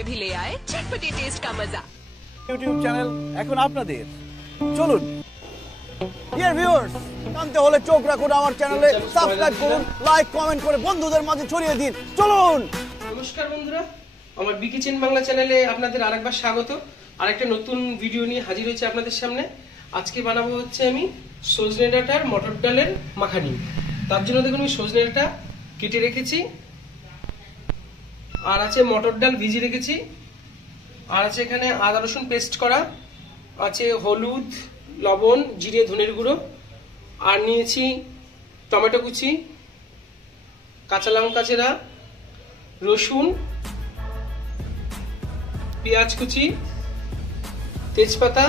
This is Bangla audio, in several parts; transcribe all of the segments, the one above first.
में भी ले आए चटपटी टेस्ट का मजा। ইউটিউব চ্যানেল এখন আপনাদের। চলুন ডিয়ার ভিউয়ার্স, জানতে হলে চোখ রাখুন আমার চ্যানেলে, সাবস্ক্রাইব করুন, লাইক কমেন্ট করে বন্ধুদের মাঝে ছড়িয়ে দিন। চলুন। নমস্কার বন্ধুরা, আমার বিকিচেন বাংলা চ্যানেলে আপনাদের আরেকবার স্বাগত। আরেকটা নতুন ভিডিও নিয়ে হাজির হয়েছে আপনাদের সামনে। আজকে বানাবো হচ্ছে আমি সজনে ডাঁটার মটর ডালের মাখানি। তার জন্য দেখুন আমি সজনে ডাঁটা কেটে রেখেছি, আর আছে মটর ডাল ভিজিয়ে রেখেছি, আর আছে এখানে আদা রসুন পেস্ট করা, আছে হলুদ, লবণ, জিরে, ধনের গুঁড়ো, আর নিয়েছি টমেটো কুচি, কাঁচা লঙ্কা চেরা, রসুন, পেঁয়াজ কুচি, তেজপাতা,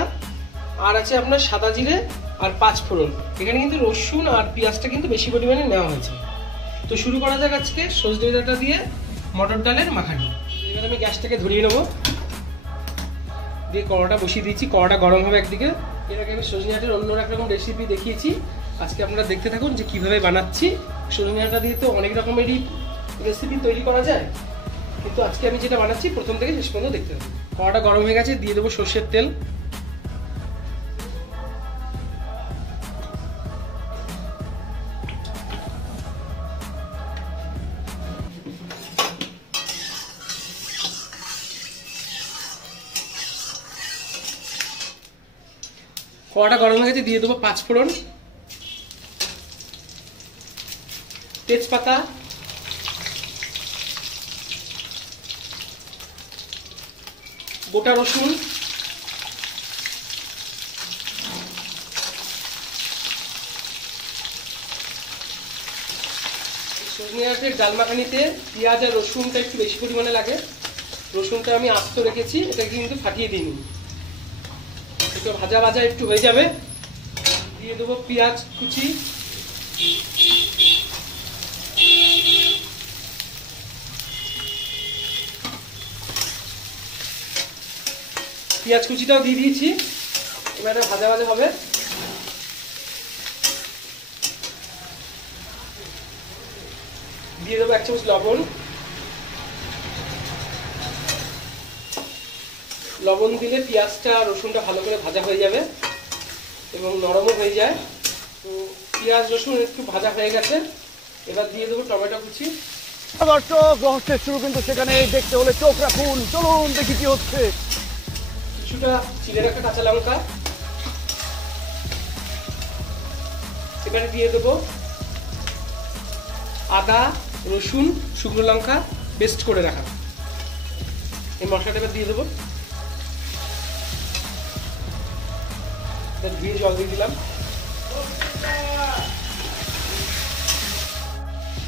আর আছে আপনার সাদা জিরে আর 5 ফোড়ন। এখানে কিন্তু রসুন আর পেঁয়াজটা কিন্তু বেশি পরিমাণে নেওয়া হয়েছে। তো শুরু করা যাক আজকে সজনে ডাঁটা দিয়ে মটর ডালের মাখানি। এবার আমি গ্যাসটাকে ধরিয়ে নেবো, দিয়ে কড়াটা বসিয়ে দিয়েছি। কড়াটা গরম হবে একদিকে। এর আগে আমি সজনে ডাঁটার অন্য রকম রেসিপি দেখিয়েছি, আজকে আপনারা দেখতে থাকুন যে কিভাবে বানাচ্ছি। সজনে ডাঁটা দিয়ে তো অনেক রকমেরই রেসিপি তৈরি করা যায়, কিন্তু আজকে আমি যেটা বানাচ্ছি প্রথম থেকে শেষ পর্যন্ত দেখতে থাকুন। কড়াটা গরম হয়ে গেছে, দিয়ে দেবো সর্ষের তেল। কড়াটা গরম হয়ে গেছে, দিয়ে দেবো 5 ফোড়ন, তেজপাতা, গোটা রসুন, সজনে ডাঁটার ডাল মাখানিতে পেঁয়াজ আর রসুনটা একটু বেশি পরিমাণে লাগে। রসুনটা আমি আস্ত রেখেছি, এটা কিন্তু ফাটিয়ে দিইনি। ভাজা ভাজা একটু হয়ে যাবে, দিয়ে দেবো পেঁয়াজ কুচি, পেঁয়াজ কুচিটাও দিয়ে দিয়েছি। এবারে ভাজা ভাজা হবে। দিয়ে দেবো 1 চামচ লবণ। লবণ দিলে পেঁয়াজটা রসুনটা ভালো করে ভাজা হয়ে যাবে এবং নরমও হয়ে যায়। তো পেঁয়াজ রসুন একটু ভাজা হয়ে গেছে, এবার দিয়ে দেবো টমেটো কুচি। দর্শক, রহস্যের শুরু কিন্তু সেখানে, দেখতে হলে চোখ রাখুন। চলুন দেখি কি হচ্ছে। কিছুটা চিড়ে রাখা কাঁচা লঙ্কা, এবারে দিয়ে দেবো আদা রসুন শুকনো লঙ্কা পেস্ট করে রাখা। এই মশলাটা এবার দিয়ে দেবো, ধুয়ে জল দিয়ে দিলাম।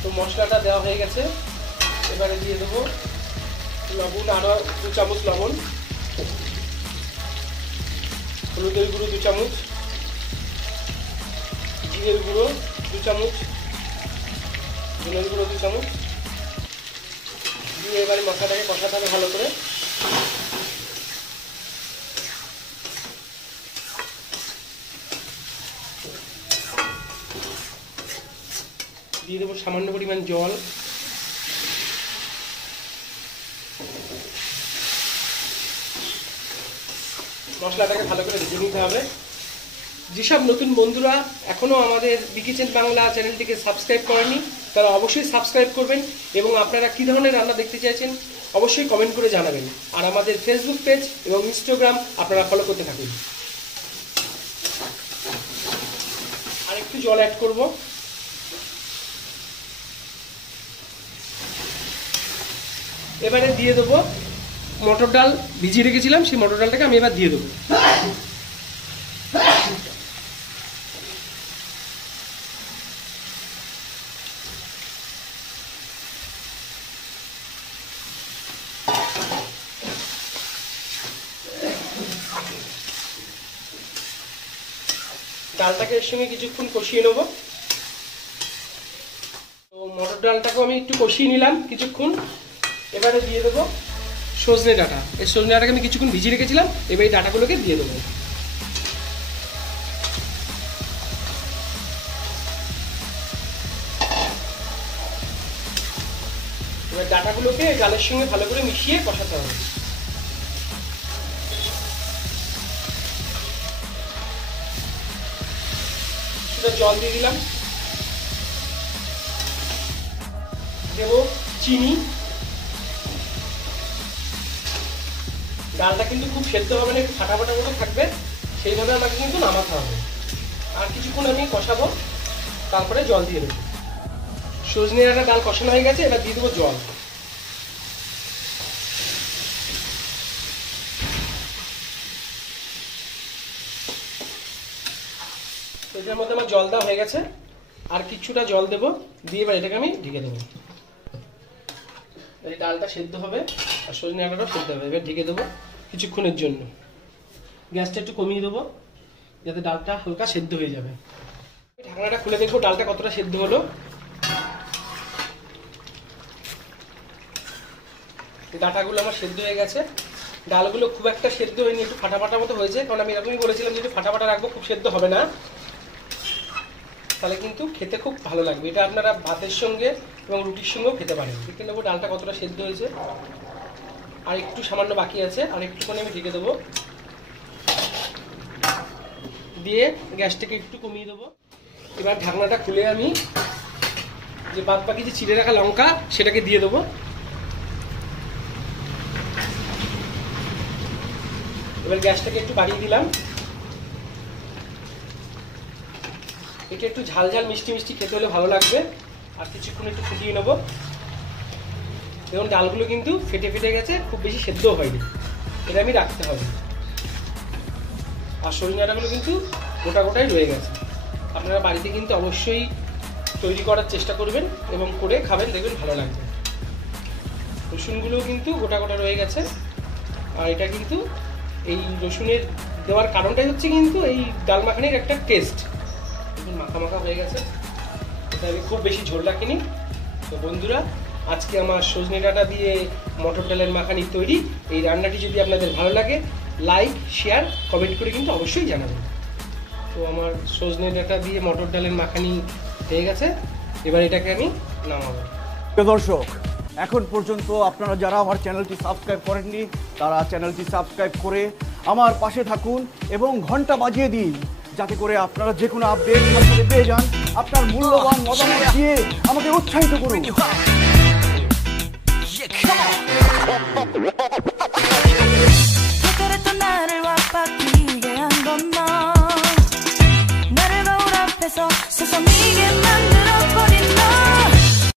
তো মশলাটা দেওয়া হয়ে গেছে, এবারে দিয়ে দেবো লবণ, আরো 2 চামচ লবণ, হলুদের গুঁড়ো 2 চামচ, জিরের গুঁড়ো 2 চামচ, ধনের গুঁড়ো 2 চামচ দিয়ে এবারে মশলাটাকে কষাতে হবে ভালো করে। দিয়ে দেবো সামান্য পরিমাণ জল। মশলাটাকে ভালো করে ভেজে নিতে হবে। যেসব নতুন বন্ধুরা এখনো আমাদের বিকিচেন বাংলা চ্যানেলটিকে সাবস্ক্রাইব করেনি, তারা অবশ্যই সাবস্ক্রাইব করবেন এবং আপনারা কী ধরনের রান্না দেখতে চাইছেন অবশ্যই কমেন্ট করে জানাবেন। আর আমাদের ফেসবুক পেজ এবং ইনস্টাগ্রাম আপনারা ফলো করতে থাকুন। আর একটু জল অ্যাড করব। এবারে দিয়ে দেবো মটর ডাল ভিজিয়ে রেখেছিলাম, সেই মটর ডালটাকে আমি এবার দিয়ে দেবো। ডালটাকে এর সঙ্গে কিছুক্ষণ কষিয়ে নেব। তো মটর ডালটাকেও আমি একটু কষিয়ে নিলাম কিছুক্ষণ। এবারে দিয়ে দেবো সজনে ডাঁটা। এই সজনে ডাঁটাকে আমি কিছুক্ষণ ভিজিয়ে রেখেছিলাম, এবার এই ডাঁটাগুলোকে দিয়ে দেবো। এবার ডাটাগুলোকে ডালের সঙ্গে ভালো করে মিশিয়ে কষাতে হবে। কিছুটা জল দিয়ে দিলাম, দেব চিনি। ডালটা কিন্তু খুব সেদ্ধ হবে না, একটু ফাটা ফাটা মতো থাকবে, সেইভাবে আমাকে কিন্তু নামাতে হবে। আর কিছুক্ষণ আমি কষাবো, তারপরে জল দিয়ে দেবো। সজনে ডাঁটা ডাল কষানো হয়ে গেছে, এবার দিয়ে দেবো জল। এটার মধ্যে আমার জল দেওয়া হয়ে গেছে, আর কিছুটা জল দেবো, দিয়ে এবার এটাকে আমি ঢেকে দেবো। এই ডালটা সেদ্ধ হবে আর সজনে ডাঁটাটাও সেদ্ধ হবে। এবার ঢেকে দেবো কিছুক্ষণের জন্য। গ্যাসটা একটু কমিয়ে দেবো যাতে ডালটা হালকা সেদ্ধ হয়ে যাবে। ঢাকনাটা খুলে দেখবো ডালটা কতটা সেদ্ধ হলো। ডাঁটাগুলো আমার সেদ্ধ হয়ে গেছে, ডালগুলো খুব একটা সেদ্ধ হয়নি, একটু ফাটা ফাটা মতো হয়েছে, কারণ আমি এরকমই বলেছিলাম যে একটু ফাটা ফাটা রাখবো, খুব সেদ্ধ হবে না, তাহলে কিন্তু খেতে খুব ভালো লাগবে। এটা আপনারা ভাতের সঙ্গে এবং রুটির সঙ্গেও খেতে পারেন। দেখতে নেবো ডালটা কতটা সেদ্ধ হয়েছে, আর একটু সামান্য বাকি আছে, আর একটুখানি আমি ঢেকে দেবো, দিয়ে গ্যাসটাকে একটু কমিয়ে দেবো। এবার ঢাকনাটা খুলে আমি যে বাদ বাকি যে চিড়ে রাখা লঙ্কা সেটাকে দিয়ে দেবো। এবার গ্যাসটাকে একটু বাড়িয়ে দিলাম। এটা একটু ঝাল ঝাল মিষ্টি মিষ্টি খেতে হলে ভালো লাগবে, আর কিছুক্ষণ একটু ফুটিয়ে নেবো। দেখুন ডালগুলো কিন্তু ফেটে ফেটে গেছে, খুব বেশি সেদ্ধ হয়নি, এটা আমি রাখতে হবে। আর সজনে ডাঁটাগুলো কিন্তু গোটা গোটাই রয়ে গেছে। আপনারা বাড়িতে কিন্তু অবশ্যই তৈরি করার চেষ্টা করবেন এবং করে খাবেন, দেখবেন ভালো লাগবে। রসুনগুলোও কিন্তু গোটা গোটা রয়ে গেছে, আর এটা কিন্তু এই রসুনের দেওয়ার কারণটাই হচ্ছে কিন্তু এই ডাল মাখানির একটা টেস্ট। মাখা মাখা হয়ে গেছে, এটা আমি খুব বেশি ঝোল রাখিনি। তো বন্ধুরা, আজকে আমার সজনে ডাঁটা দিয়ে মটর ডালের মাখানি তৈরি। এই রান্নাটি যদি আপনাদের ভালো লাগে, লাইক, শেয়ার, কমেন্ট করে কিন্তু অবশ্যই জানাবেন। তো আমার সজনে ডাঁটা দিয়ে মটর ডালের মাখানি হয়ে গেছে, এবার এটাকে আমি নামাবো। দর্শক, এখন পর্যন্ত আপনারা যারা আমার চ্যানেলটি সাবস্ক্রাইব করেননি, তারা চ্যানেলটি সাবস্ক্রাইব করে আমার পাশে থাকুন এবং ঘন্টা বাজিয়ে দিন, যাতে করে আপনারা যে কোনো আপডেট সাথে পেয়ে যান। আপনার মূল্যবান মতামত দিয়ে আমাকে উৎসাহিত করুন। 나를 거울 앞에서 서성이게 만든